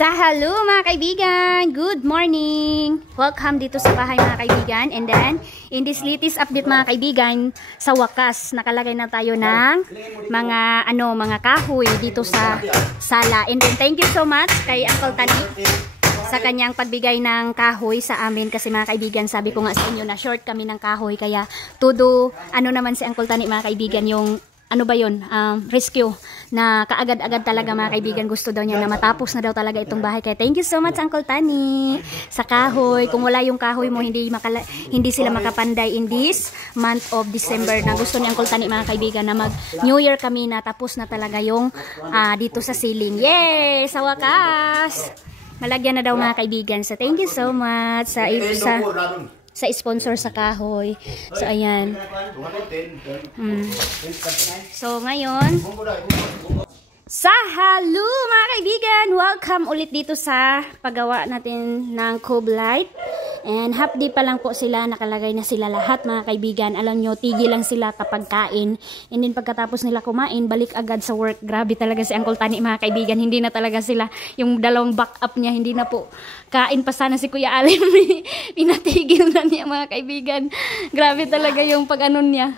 Hello mga kaibigan! Good morning! Welcome dito sa bahay mga kaibigan. And then, in this latest update mga kaibigan, sa wakas, nakalagay na tayo ng mga kahoy dito sa sala. And then, thank you so much kay Uncle Tani sa kanyang pagbigay ng kahoy sa amin. Kasi mga kaibigan, sabi ko nga sa inyo na short kami ng kahoy. Kaya, todo, naman si Uncle Tani mga kaibigan, yung rescue na kaagad-agad talaga mga kaibigan. Gusto daw niya na matapos na daw talaga itong bahay. Kaya thank you so much Uncle Tani sa kahoy. Kung wala yung kahoy mo, hindi sila makapanday in this month of December. Na gusto ni Uncle Tani mga kaibigan na mag New Year kami na tapos na talaga yung dito sa ceiling. Yay! Sa wakas! Malagyan na daw mga kaibigan. So thank you so much sa sponsor sa kahoy. So ayan. So ngayon, hello mga kaibigan! Welcome ulit dito sa paggawa natin ng cove light. And half day pa lang po sila, nakalagay na sila lahat mga kaibigan. Alam nyo, tigil lang sila kapag kain. And then pagkatapos nila kumain, balik agad sa work. Grabe talaga si Uncle Tani mga kaibigan. Hindi na talaga sila, yung dalawang backup niya, hindi na po kain pa sana si Kuya Allen. Pinatigil na niya mga kaibigan. Grabe talaga yung pag-anon niya.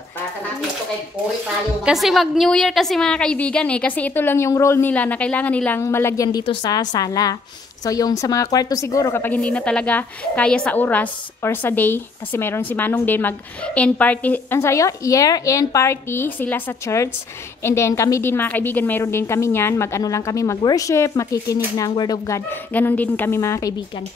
Kasi mag New Year kasi mga kaibigan kasi ito lang yung role nila na kailangan nilang malagyan dito sa sala. So yung sa mga kwarto siguro kapag hindi na talaga kaya sa oras or sa day, kasi meron si Manong din mag-end party, year-end party sila sa church. And then kami din mga kaibigan, meron din kami niyan, mag-worship, makikinig ng Word of God. Ganon din kami mga kaibigan.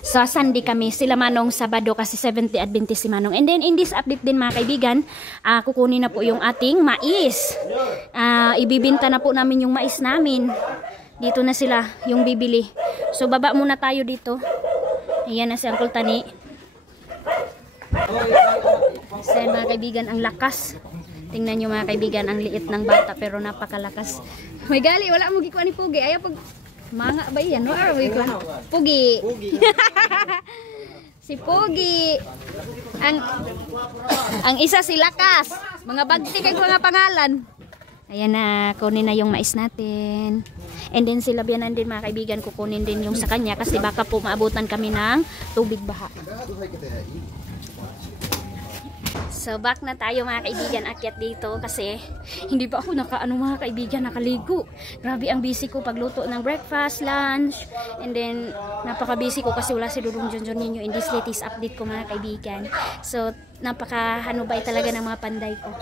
Sa Sunday kami, sila Manong Sabado kasi 70 Adventist si Manong. And then in this update din mga kaibigan, kukunin na po yung ating mais. Ibibinta na po namin yung mais namin. Dito na sila yung bibili. So baba muna tayo dito. Ayan na si Uncle Tani. So mga kaibigan, ang lakas. Tingnan nyo mga kaibigan, ang liit ng bata pero napakalakas. May gali, wala mo gikuha ni Pugi. Ayaw pag mga ba yan? Pugi. Si Pugi. Ang isa si Lakas. Mga bagti kay mga pangalan. Ayan na, kunin na yung mais natin. And then sila biyanan din mga kaibigan, kukunin din yung sa kanya kasi baka po maabutan kami ng tubig baha. So back na tayo mga kaibigan, akyat dito kasi hindi pa ako mga kaibigan nakaligo. Grabe ang busy ko pagluto ng breakfast, lunch, and then napaka-busy ko kasi wala si Dudong Junjun ninyo in this latest update ko mga kaibigan. So napaka-hanubay talaga ng mga panday ko.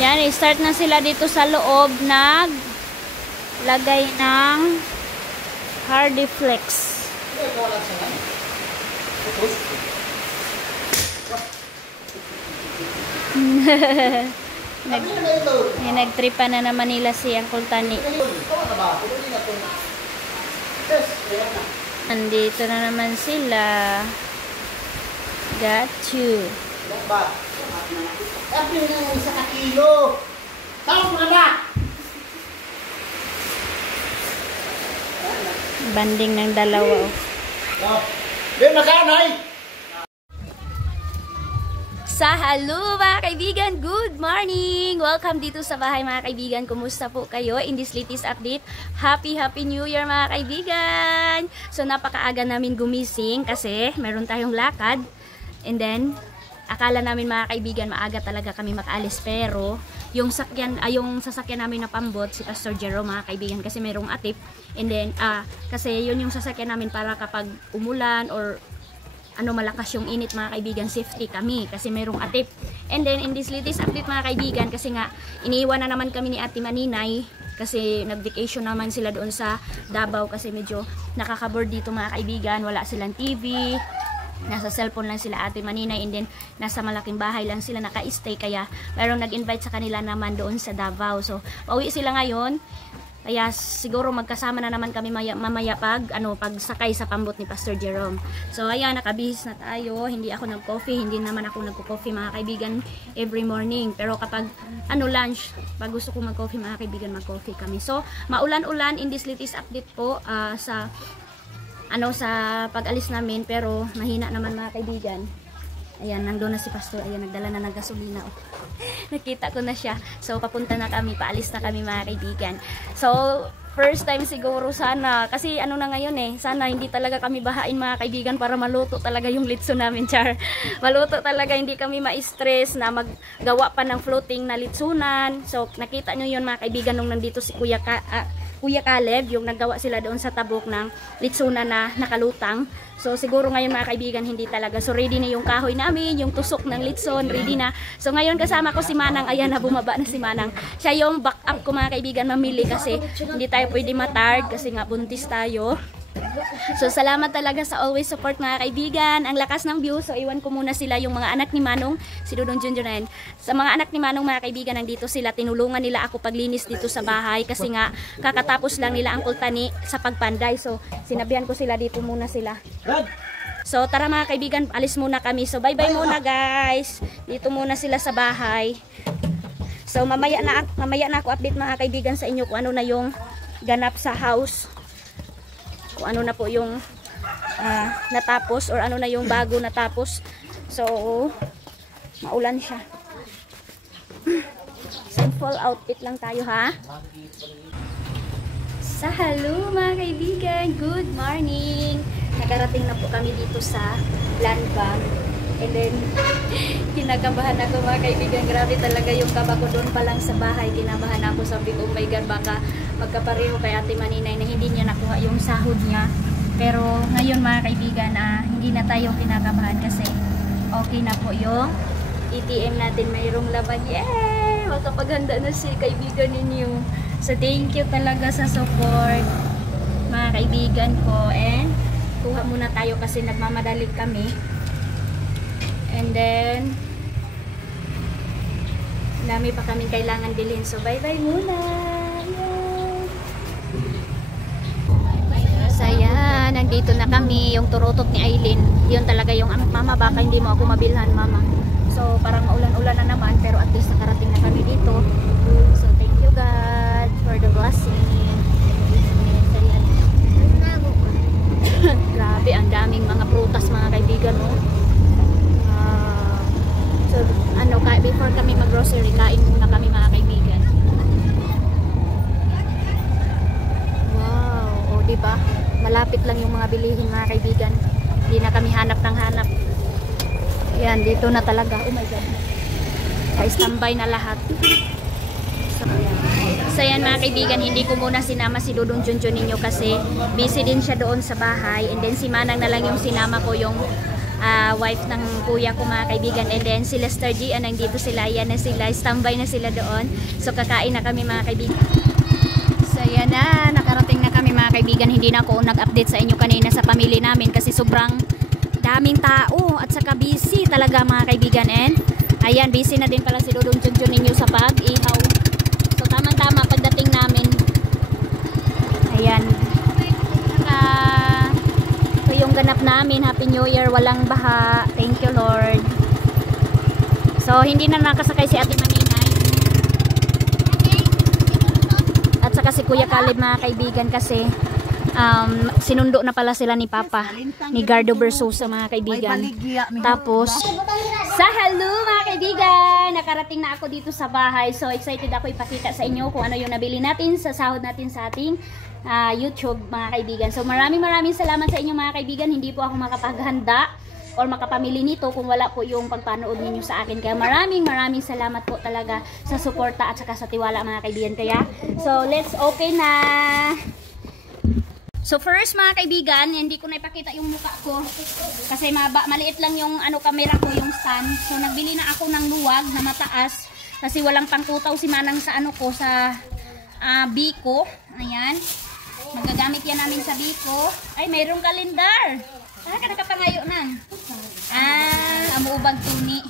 Yan, start na sila dito sa loob, lagay ng Hardy Flex. Nagtripa na naman nila si Uncle Tani. Andito na naman sila. Got you. Banding ng dalawa. Hello mga kaibigan, good morning! Welcome dito sa bahay mga kaibigan. Kumusta po kayo in this latest update? Happy New Year mga kaibigan! So napakaaga namin gumising kasi meron tayong lakad. And then akala namin mga kaibigan maaga talaga kami makaalis, pero yung sasakyan namin na pambot si Pastor Jerome mga kaibigan kasi merong atip. And then kasi yun yung sasakyan namin para kapag umulan or malakas yung init mga kaibigan, safety kami kasi merong atip. And then in this latest update mga kaibigan, kasi nga iniiwan na naman kami ni Ate Maninay kasi nag-vacation naman sila doon sa Davao kasi medyo nakaka-board dito mga kaibigan, wala silang TV, nasa cellphone lang sila Ate Maninay, and then nasa malaking bahay lang sila naka-stay, kaya mayroong nag-invite sa kanila naman doon sa Davao. So pauwi sila ngayon. Kaya siguro magkasama na naman kami mamaya pag sakay sa pambot ni Pastor Jerome. So ayan, nakabihis na tayo. Hindi ako nag-coffee, hindi naman ako nagko-coffee mga kaibigan every morning. Pero kapag lunch, pag gusto ko mag-coffee mga kaibigan, mag-coffee kami. So maulan-ulan in this latest update po sa pag-alis namin, pero mahina naman mga kaibigan. Ayan, nandun na si Pastor. Ayan, nagdala na ng gasolina. Nakita ko na siya. So, papunta na kami. Paalis na kami mga kaibigan. So, First time siguro sana. Kasi ano na ngayon eh. Sana hindi talaga kami bahain mga kaibigan para maluto talaga yung litso namin, char. Maluto talaga, hindi kami ma-stress na maggawa pa ng floating na litsunan. So nakita nyo yun mga kaibigan nung nandito si Kuya Caleb, yung naggawa sila doon sa tabok ng litsunan na nakalutang. So siguro ngayon mga kaibigan hindi talaga. So ready na yung kahoy namin, yung tusok ng litson, ready na. So ngayon kasama ko si Manang, ayan na bumaba na si Manang. Siya yung backup ko mga kaibigan mamili kasi hindi tayo pwede matard kasi nga buntis tayo. So salamat talaga sa always support mga kaibigan. Ang lakas ng view. So iwan ko muna sila yung mga anak ni Manong, si Dudong Junjun na yan. Sa mga anak ni Manong mga kaibigan, nandito sila, tinulungan nila ako paglinis dito sa bahay kasi nga kakatapos lang nila Uncle Tani sa pagpanday. So sinabihan ko sila dito muna sila. So tara mga kaibigan, alis muna kami. So bye bye muna guys. Dito muna sila sa bahay. So mamaya na ako update mga kaibigan sa inyo kung ano na yung ganap sa house. Kung ano na po yung natapos or ano na yung bago natapos. So maulan siya. Simple outfit lang tayo ha. Sa hello mga kaibigan, good morning. Nakarating na po kami dito sa land bank. And then kinakabahan ako mga kaibigan. Grabe talaga yung kaba ko doon pa lang sa bahay. Kinabahan ako, sabi ko, oh my God, baka magkapareho kay Ate Maninay na hindi niya nakuha yung sahod niya. Pero ngayon mga kaibigan, hindi na tayo kinakabahan kasi okay na po yung ATM natin, mayroong laban. Yay! Makapaghanda na si kaibigan ninyo. So thank you talaga sa support mga kaibigan ko. And kuha muna tayo kasi nagmamadali kami. And then dami pa kami kailangan bilhin. So bye bye muna. So ayan, nandito na kami. Yung turutot ni Aileen, yun talaga yung mama, baka hindi mo ako mabilhan mama. So parang maulan-ulan na naman, pero at least nakarating na kami dito. So thank you God for the blessing. Grabe, ang daming mga prutas mga kaibigan, no? So ano, before kami mag-grocery, kain muna kami mga kaibigan. Wow, o diba? Malapit lang yung mga bilihin mga kaibigan. Hindi na kami hanap ng hanap. Yan, dito na talaga. Oh my God. Ka-standby na lahat. So yan mga kaibigan, hindi ko muna sinama si Dudong Junjun ninyo kasi busy din siya doon sa bahay. And then si Manang na lang yung sinama ko, yung wife ng kuya ko mga kaibigan. And then si Lester G, nandito sila. Yan na sila, standby na sila doon. So kakain na kami mga kaibigan. So yan na, nakarating na kami mga kaibigan. Hindi na ako nag-update sa inyo kanina sa pamilya namin kasi sobrang daming tao at saka busy talaga mga kaibigan. And ayan, busy na din pala si Dudong Junjun ninyo sa pag-ihaw. So tamang-tama pagdating namin. Ayan. Ito yung ganap namin. Happy New Year. Walang baha. Thank you Lord. So hindi na nakasakay si Ate Maninay. At saka si Kuya Caleb mga kaibigan kasi sinundo na pala sila ni Papa, ni Gardo Versosa mga kaibigan. Tapos sa hello mga kaibigan, nakarating na ako dito sa bahay. So excited ako ipakita sa inyo kung ano yung nabili natin sa sahod natin sa ating YouTube mga kaibigan. So maraming salamat sa inyo mga kaibigan. Hindi po ako makapaghanda or makapamili nito kung wala po yung pagpanood ninyo sa akin. Kaya maraming salamat po talaga sa suporta at saka sa tiwala mga kaibigan. Kaya so let's okay na. So first mga kaibigan, hindi ko na ipakita yung mukha ko kasi maliit lang yung camera ko, yung stand. So nagbili na ako ng luwag na mataas kasi walang pangkutaw si Manang sa ko sa biko. Ayan. Magagamit yan namin sa biko. Ay, mayroong kalendar. Nakapangayo na. Amuubag tuni.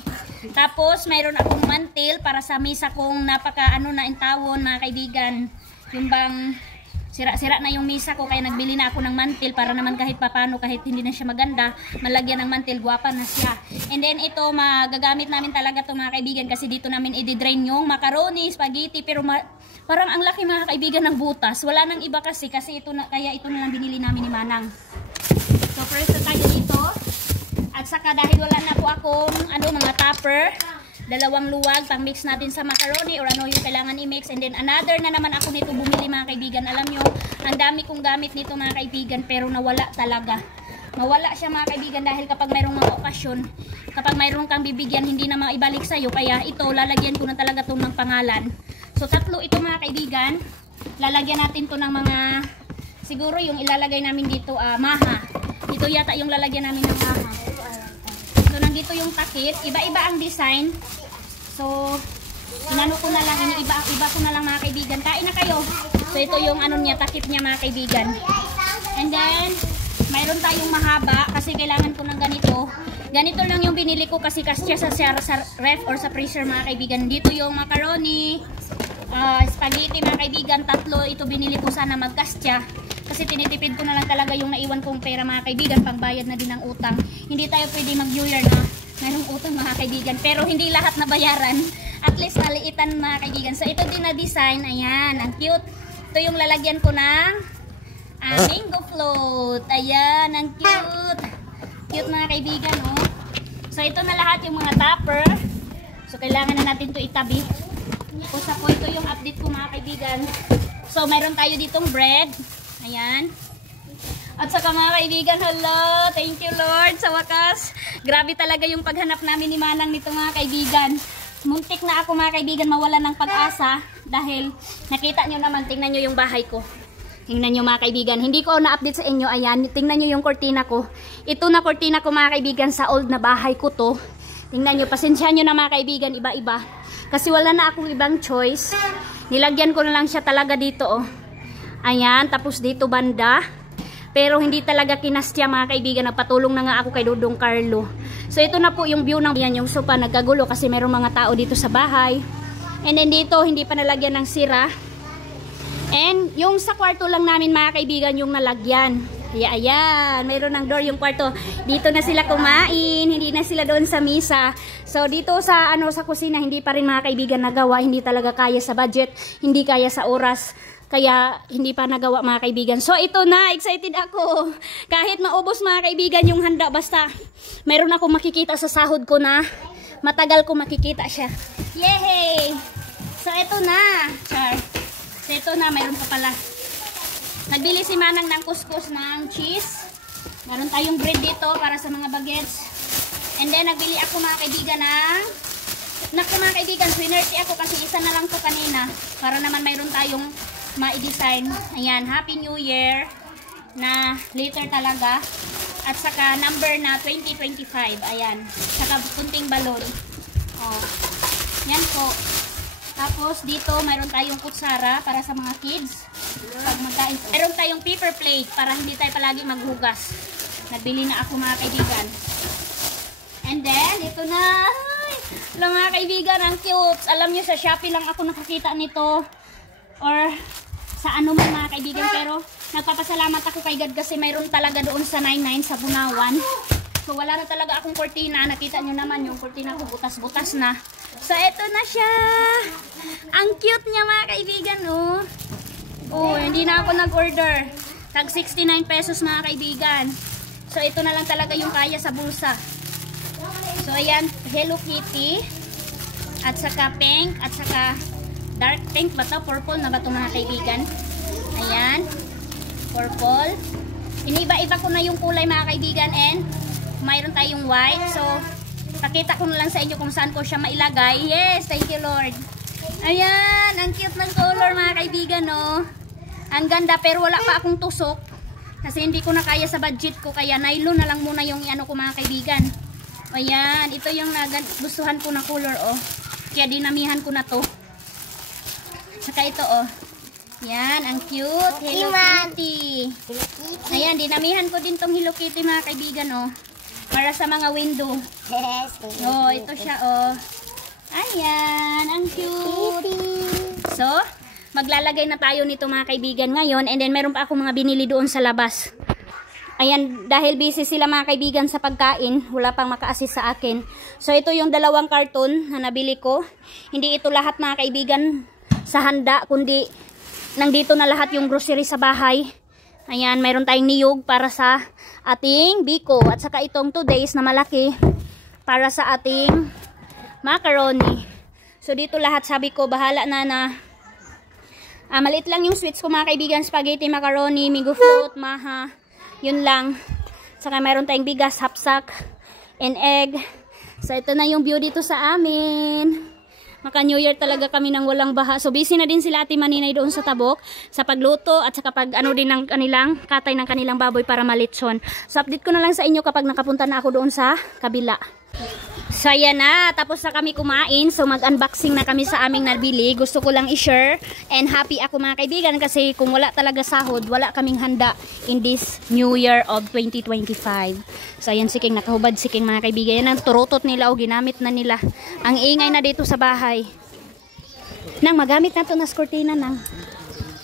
Tapos mayroon akong mantil para sa misa kong napaka na intawon mga kaibigan. Yung bang sira-sira na yung misa ko kaya nagbili na ako ng mantil para naman kahit papano, kahit hindi na siya maganda, malagyan ng mantil, guwapa na siya. And then ito, magagamit namin talaga ito mga kaibigan kasi dito namin i-drain yung macaroni, spaghetti, pero parang ang laki mga kaibigan ng butas. Wala nang iba kasi ito na, kaya ito na lang binili namin ni Manang. So first na tayo dito. At saka dahil wala na po akong mga topper, dalawang luwag pang mix natin sa macaroni or ano yung kailangan i-mix. And then another na naman ako nito bumili mga kaibigan. Alam nyo, ang dami kong gamit nito mga kaibigan pero nawala talaga. Mawala siya mga kaibigan dahil kapag mayroong mga okasyon, kapag mayroong kang bibigyan, hindi na maibalik sa'yo. Kaya ito, lalagyan ko na talaga ito ng pangalan. So tatlo ito mga kaibigan. Lalagyan natin to ng mga, siguro yung ilalagay namin dito, maha. Ito yata yung lalagyan namin ng maha. So nandito yung takip. Iba-iba ang design. So, inano ko na lang, iba ko na lang mga kaibigan. Kain na kayo. So ito yung ano niya, takip niya mga kaibigan. And then, mayroon tayong mahaba kasi kailangan ko ng ganito. Ganito lang yung binili ko kasi kasya sa ref or sa freezer mga kaibigan. Dito yung macaroni, spaghetti mga kaibigan, tatlo. Ito binili ko sana magkasya. Kasi tinitipid ko na lang talaga yung naiwan kong pera mga kaibigan. Pangbayad na din ng utang. Hindi tayo pwede mag-New Year na mayroong utang mga kaibigan. Pero hindi lahat na bayaran. At least maliitan mga kaibigan. So ito din na design. Ayan, ang cute. Ito yung lalagyan ko ng mango float. Ayan, ang cute. Cute mga kaibigan, oh. So ito na lahat yung mga topper. So kailangan na natin to itabi. Pusa po, ito yung update ko mga kaibigan. So mayroon tayo ditong bread. Ayan. At saka mga kaibigan, hello, thank you Lord. Sa wakas, grabe talaga yung paghanap namin ni Manang nito mga kaibigan. Muntik na ako mga kaibigan mawala ng pag-asa dahil nakita nyo naman, tingnan nyo yung bahay ko. Tingnan nyo mga kaibigan, hindi ko na-update sa inyo. Ayan, tingnan nyo yung kortina ko. Ito na kortina ko mga kaibigan sa old na bahay ko to. Tingnan nyo, pasensya nyo na mga kaibigan, iba-iba. Kasi wala na akong ibang choice. Nilagyan ko na lang siya talaga dito, oh. Ayan, tapos dito banda. Pero hindi talaga kinastya mga kaibigan. Nagpatulong na nga ako kay Dudong Carlo. So ito na po yung view ng yan, yung sofa. Nagkagulo kasi mayroong mga tao dito sa bahay. And then dito, hindi pa nalagyan ng sira. And yung sa kwarto lang namin mga kaibigan, yung nalagyan. Kaya ayan, mayroon ng door yung kwarto. Dito na sila kumain, hindi na sila doon sa misa. So dito sa sa kusina, hindi pa rin mga kaibigan nagawa. Hindi talaga kaya sa budget, hindi kaya sa oras. Kaya hindi pa nagawa mga kaibigan. So ito na, excited ako. Kahit maubos mga kaibigan yung handa, basta mayroon akong makikita sa sahod ko na matagal ko makikita siya. Yay! So ito na, char. So ito na, mayroon pa pala. Nagbili si Manang ng kuskus ng cheese. Meron tayong bread dito para sa mga bagets. And then nagbili ako mga kaibigan ng naku mga kaibigan, swinerty ako kasi isa na lang to kanina. Para naman mayroon tayong ma-design. Ayan, Happy New Year na later talaga. At saka number na 2025. Ayan. Saka kunting balon. Oh. Yan po. Tapos dito mayroon tayong kutsara para sa mga kids. Pag magkain. Mayroon tayong paper plate para hindi tayo palagi maghugas. Nagbili na ako mga kaibigan. And then, ito na. Ay, mga kaibigan, ang cute. Alam nyo, sa Shopee lang ako nakakita nito. Or sa ano man mga kaibigan, pero nagpapasalamat ako kay God kasi mayroon talaga doon sa 99 sa Bunawan. So wala na talaga akong kortina. Nakita nyo naman yung kortina ko butas-butas na. So eto na siya. Ang cute niya mga kaibigan, oh. Oh, hindi na ako nag-order. Tag 69 pesos mga kaibigan. So ito na lang talaga yung kaya sa bulsa. So ayan, Hello Kitty at saka pink at saka dark pink ba ito? Purple na ba ito mga kaibigan? Ayan. Purple. Iniba-iba ko na yung kulay mga kaibigan and mayroon tayong white. So, pakita ko na lang sa inyo kung saan ko siya mailagay. Yes, thank you Lord. Ayan, ang cute ng color mga kaibigan, no? Ang ganda pero wala pa akong tusok. Kasi hindi ko na kaya sa budget ko. Kaya nylon na lang muna yung ano ko mga kaibigan. Ayan, ito yung gustuhan ko na color, oh. Kaya dinamihan ko na to. Saka ito, oh. Yan, ang cute. Hello Kitty. Ayan, dinamihan ko din tong Hello Kitty mga kaibigan, oh. Para sa mga window. Oh, ito siya, oh. Ayan, ang cute. So, maglalagay na tayo nito mga kaibigan ngayon. And then, meron pa ako mga binili doon sa labas. Ayan, dahil busy sila mga kaibigan sa pagkain, wala pang maka-assist sa akin. So, ito yung 2 karton na nabili ko. Hindi ito lahat mga kaibigan sa handa, kundi nandito na lahat yung grocery sa bahay. Ayan, mayroon tayong niyog para sa ating biko. At saka itong 2 days na malaki para sa ating macaroni. So dito lahat sabi ko bahala na maliit lang yung sweets ko mga kaibigan, spaghetti, macaroni, migo float, maha. Yun lang. Saka mayroon tayong bigas, hapsak, and egg. So ito na yung view dito sa amin. Maka New Year talaga kami nang walang baha. So busy na din sila Ate Maninay doon sa tabok sa pagluto at saka pag ano din ng kanilang katay ng kanilang baboy para malitsyon. So update ko na lang sa inyo kapag nakapunta na ako doon sa kabila. So ayan na, tapos na kami kumain. So mag-unboxing na kami sa aming nabili. Gusto ko lang i-share and happy ako mga kaibigan kasi kung wala talaga sahod, wala kaming handa in this New Year of 2025. So ayan si King, nakahubad si King mga kaibigan. Yan ang turutot nila o ginamit na nila. Ang ingay na dito sa bahay. Nang magamit na to na skortina nang.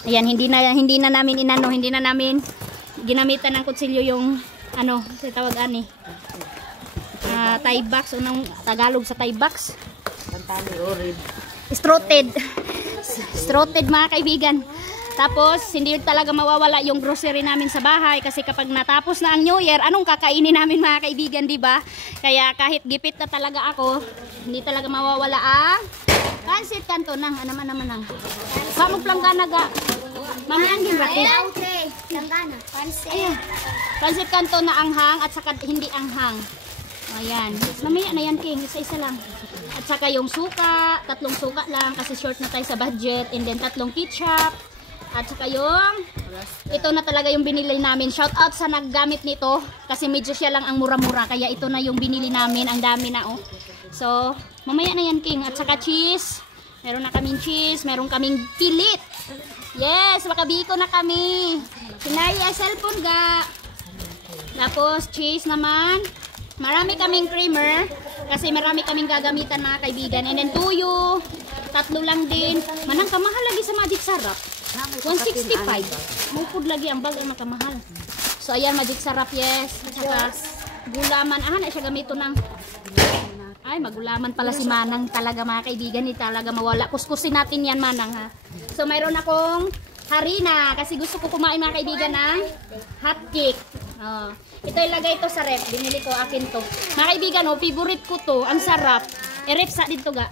Ayan, hindi na namin inano, hindi na namin ginamitan ng kutsilyo yung ano, sa tawag ani. Tie box, unang Tagalog sa tie box. Strotted mga kaibigan. Tapos hindi talaga mawawala yung grocery namin sa bahay kasi kapag natapos na ang New Year, anong kakainin namin mga kaibigan, di ba? Kaya kahit gipit na talaga ako, hindi talaga mawawala ang pansit kanto nang naman nang. Kamog planggana ga. Mamaya din rati. Planggana, pansit. Pansit kanto na anghang at saka hindi anghang. Ayan. Mamaya na yan, King. Isa-isa lang. At saka yung suka. 3 suka lang kasi short na tayo sa budget. And then 3 ketchup. At saka yung ito na talaga yung binili namin. Shout out sa naggamit nito. Kasi medyo siya lang ang mura-mura. Kaya ito na yung binili namin. Ang dami na oh. So, mamaya na yan, King. At saka cheese. Meron na kaming cheese. Meron kaming pilit. Yes! Makabiko na kami. Sinaya cellphone ga. Tapos cheese naman. Marami kaming creamer kasi marami kaming gagamitan mga kaibigan. And then tuyo, 3 lang din. Manang kamahal lagi sa Magic Sarap. 165. Mupod lagi ang bag ang makamahal. So ayan, Magic Sarap, yes. At saka gulaman. Na siya gamito ng ay, magulaman pala si Manang talaga mga kaibigan. Hindi talaga mawala. Kuskusin natin yan, Manang ha. So mayroon akong harina kasi gusto ko kumain mga kaibigan ng hot cake. Oh. Ito ilagay ito sa ref. Binili ko akin to. Mga kaibigan, oh, favorite ko to. Ang sarap. I-ref sa dito ga.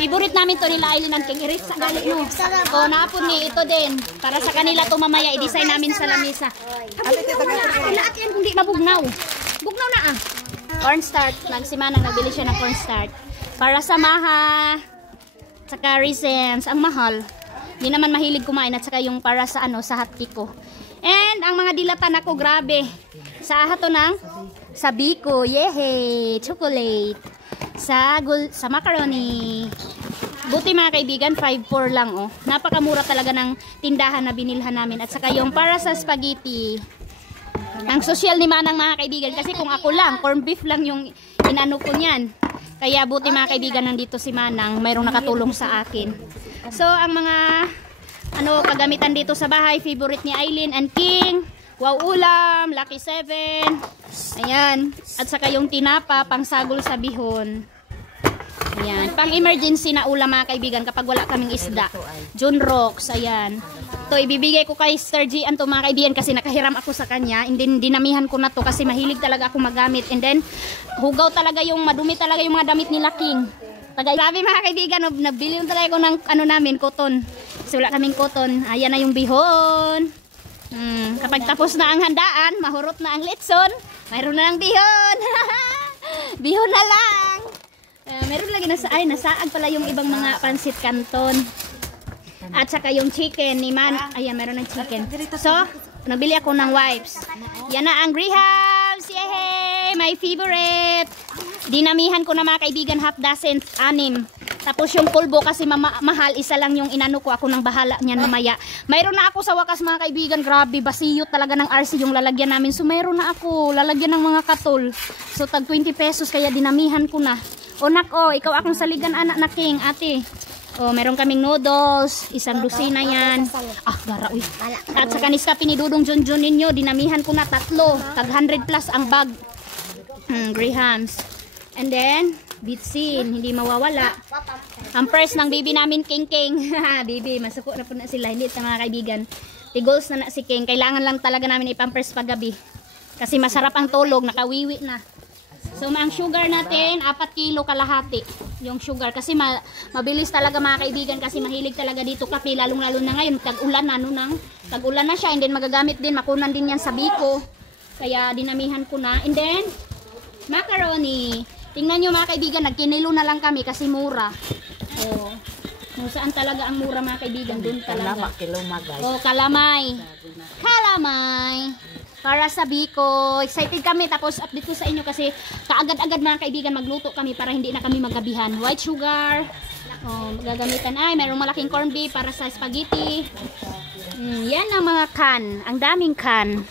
Favorite namin to nila Aileen and King. I-ref sa galit mo. Oh, naapon ni ito din. Para sa kanila to mamaya i-design namin sa lamesa. Lahat yan kung di mabugnaw. Bugnaw na ah. Cornstarch. Nagsimanang nagbili siya ng cornstarch. Para sa maha. Saka raisins. Ang mahal. Hindi naman mahilig kumain at saka yung para sa ano sa hotcake ko. And ang mga dilatan ako, grabe. Sa hato ng sabiko, yehe, chocolate. Sa macaroni. Buti mga kaibigan, 5.4 lang oh. Napakamura talaga ng tindahan na binilhan namin. At saka yung para sa spaghetti. Ang social ni Manang mga kaibigan. Kasi kung ako lang, corned beef lang yung inano ko niyan. Kaya buti mga kaibigan, nandito si Manang. Mayroong nakatulong sa akin. So ang mga kagamitan dito sa bahay, favorite ni Aileen and King. Wow ulam, Lucky 7. Ayan. At saka yung tinapa, pangsagol sa bihon. Ayan. Pang emergency na ulam mga kaibigan kapag wala kaming isda. John Rocks. Ayan. Ito ibibigay ko kay Sir G to mga kaibigan kasi nakahiram ako sa kanya. And then dinamihan ko na to kasi mahilig talaga ako magamit. And then hugaw talaga yung madumi talaga yung mga damit nila King. Grabe mga kaibigan, nabili talaga ko ng namin, cotton. Kasi wala kaming cotton. Ayan na yung bihon. Kapag tapos na ang handaan, mahurot na ang litson, mayroon na ng bihon. Bihon na lang. Meron lagi nasaag pala yung ibang mga pansit canton. At saka yung chicken ni Man. Ayan, meron ng chicken. So, nabili ako ng wipes. Yan na ang Grahams. Yay! My favorite. Dinamihan ko na mga kaibigan, half dozen, 6. Tapos yung pulbo kasi mahal, isa lang yung inano ko, ako nang bahala niyan mamaya. Mayroon na ako sa wakas mga kaibigan, grabe, basiyo talaga ng RC yung lalagyan namin. So mayroon na ako, lalagyan ng mga katol. So tag 20 pesos kaya dinamihan ko na. O nak, ikaw akong saligan anak na King, ate. O, meron kaming noodles, 1 dosina yan. Gara, uy. At sa kaniskapi ni Dudong Junjun ninyo, dinamihan ko na 3. Tag 100 plus ang bag. Grahams. And then, bitsin, hindi mawawala. Ang first ng baby namin, King King. Baby, masuko na po na sila. Hindi ito mga kaibigan. Tigols na si King. Kailangan lang talaga namin ipampers paggabi. Kasi masarap ang tulog, nakawiwi na. So, ang sugar natin, 4 kilo kalahati. Yung sugar. Kasi mabilis talaga mga kaibigan. Kasi mahilig talaga dito kape. Lalong-lalo na ngayon. Tag-ulan na. Tag-ulan na siya. And then magagamit din. Makunan din yan sa biko. Kaya dinamihan ko na. And then, macaroni. Tingnan nyo mga kaibigan. Nagkinilo na lang kami kasi mura. Oh. Kung saan talaga ang mura mga kaibigan. Doon talaga. Oh, kalamay. Kalamay. Para sa biko. Excited kami. Tapos update ko sa inyo kasi kaagad-agad mga kaibigan magluto kami para hindi na kami magabihan. White sugar. Oh, magagamitan ay mayroong malaking corned beef para sa spaghetti. Yan ang mga can. Ang daming can.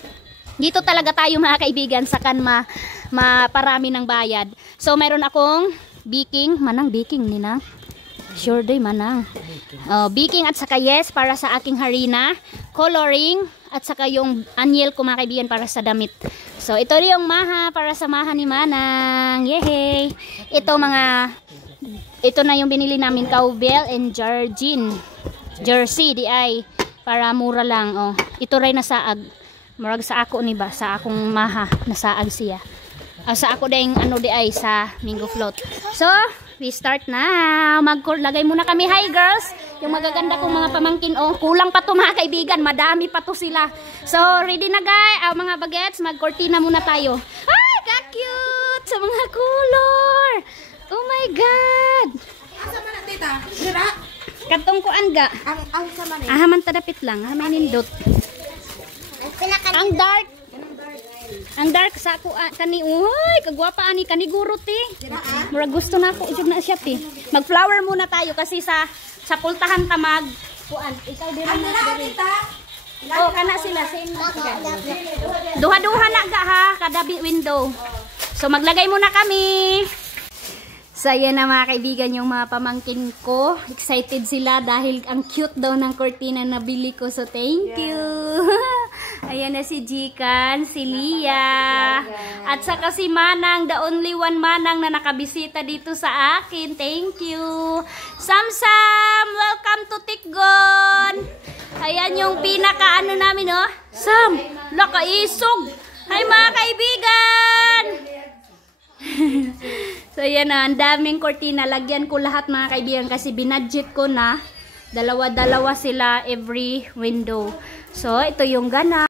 Dito talaga tayo mga kaibigan sa can maparami ng bayad. So mayroon akong baking. Manang baking nina. Sure day manang. Baking at saka yes para sa aking harina. Coloring. At saka yung anyel ko mga kaibigan para sa damit. So ito rin yung maha para sa maha ni Manang. Yehey! Ito na yung binili namin. Cowbell and Jersey. Di ay. Para mura lang. Oh. Ito rin na saag. Murag sa ako ni ba? Sa akong maha. Nasaag siya. Sa ako ding ano di ay sa mango float. So we start now. Lagay muna kami. Hi girls! Yung magaganda kong mga pamangkin. Oh, kulang pa to mga kaibigan. Madami pa to sila. So, ready na guys. Mga bagets, magkortina muna tayo. Ay, ka-cute! Sa mga color. Oh my God! Asa man na tita? Sira? Katong kuan ga. Ang sama na. Ahaman tadapit lang. Ahaman nindot. Ang dark. Ang dark sa ako kani uy, kagwapa ani kani guro ti. Murag gusto na ako ug na siya ti. Mag-flower muna tayo kasi sa pultahan tamag kuan. Ikaw diri na diri. Oh, kana sila same na sila. Duha-duha na ga ha kada window. So maglagay muna kami. So ayan na mga kaibigan yung mga pamangkin ko. Excited sila dahil ang cute daw ng cortina na bili ko. So thank you. Ayan na si Jikan, si Lia. At saka si Manang, the only one Manang na nakabisita dito sa akin. Thank you. Sam, welcome to Tikgon. Ayan yung pinaka-ano namin, oh. Sam, lakaisog. Hi mga kaibigan. So yan na, ang daming cortina. Lagyan ko lahat mga kaibigan kasi binudget ko na. Dalawa-dalawa sila every window. So ito yung gana.